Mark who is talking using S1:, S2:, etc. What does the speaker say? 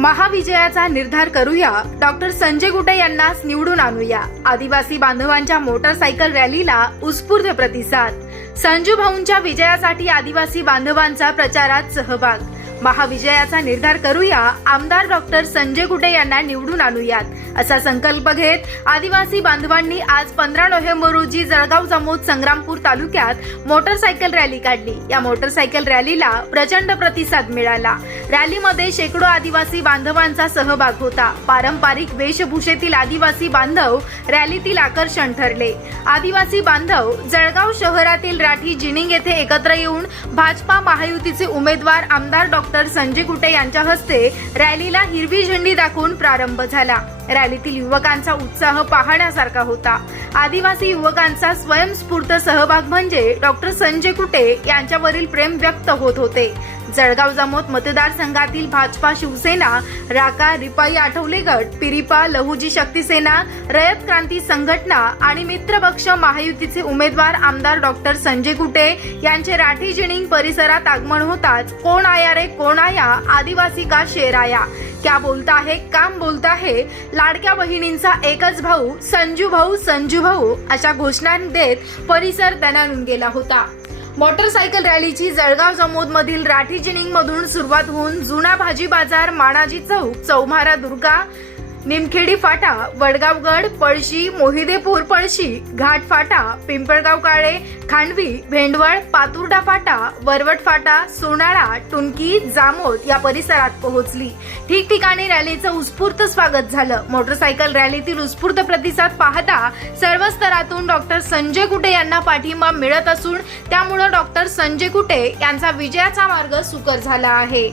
S1: महाविजयाचा निर्धार करूया. डॉक्टर संजय गुटे यांनाच निवडून आणूया. आदिवासी बांधवांच्या मोटरसायकल रॅलीला उत्स्फूर्त प्रतिसाद. संजू भाऊंच्या विजयासाठी आदिवासी बांधवांचा प्रचारात सहभाग. महाविजयाचा निर्धार करूया. आमदार डॉक्टर संजय गुटे यांना निवडून आणूयात. असा संकल्प घेत आदिवासी बांधवांनी आज पंधरा नोव्हेंबर रोजी जळगाव जामोद संग्रामपूर तालुक्यात मोटरसायकल रॅली काढली. या मोटरसायकल रॅलीला प्रचंड प्रतिसाद मिळाला. रॅलीमध्ये शेकडो आदिवासी बांधवांचा सहभाग होता. पारंपरिक वेशभूषेतील आदिवासी बांधव रॅलीतील आकर्षण ठरले. आदिवासी बांधव जळगाव शहरातील राठी जिनिंग येथे एकत्र येऊन भाजपा महायुतीचे उमेदवार आमदार डॉक्टर संजय कुटे यांच्या हस्ते रॅलीला हिरवी झेंडी दाखवून प्रारंभ झाला. रॅलीतील युवकांचा उत्साह पाहण्यासारखा होता. आदिवासी युवकांचा स्वयंस्फूर्त सहभाग म्हणजे डॉक्टर संजय कुटे यांच्यावरील प्रेम व्यक्त होत होते. जळगाव जामोद मतदारसंघातील भाजपा शिवसेना राका रिपाई आठवले गट पिरिपा लहुजी शक्ती सेना रयत क्रांती संघटना आणि मित्रपक्ष महायुतीचे उमेदवार आमदार डॉक्टर संजय कुटे यांचे राठी जिनिंग परिसरात आगमन होताच कोण आया रे कोण आया? आदिवासी का शेर आया? क्या बोलता है काम बोलता है लाडक्या बहिणींचा एकच भाऊ संजू भाऊ संजू भाऊ अशा घोषणा देत परिसर दणाणून गेला होता. मोटरसायकल रॅलीची जळगाव जमोद मधील राठी जिनिंग मधून सुरुवात होऊन जुना भाजी बाजार माणाजी चौक चौमारा दुर्गा निमखेडी फाटा वडगावगड पळशी मोहिदेपूर पळशी घाट फाटा पिंपळगाव काळे खांडवी भेंडवळ पातुर्डा फाटा वरवट फाटा सोनाळा टुनकी जामोद या परिसरात पोहोचली. ठिकठिकाणी रॅलीचं उत्स्फूर्त स्वागत झालं. मोटरसायकल रॅलीतील उत्स्फूर्त प्रतिसाद पाहता सर्व स्तरातून डॉक्टर संजय कुटे यांना पाठिंबा मिळत असून त्यामुळे डॉक्टर संजय कुटे यांचा विजयाचा मार्ग सुकर झाला आहे.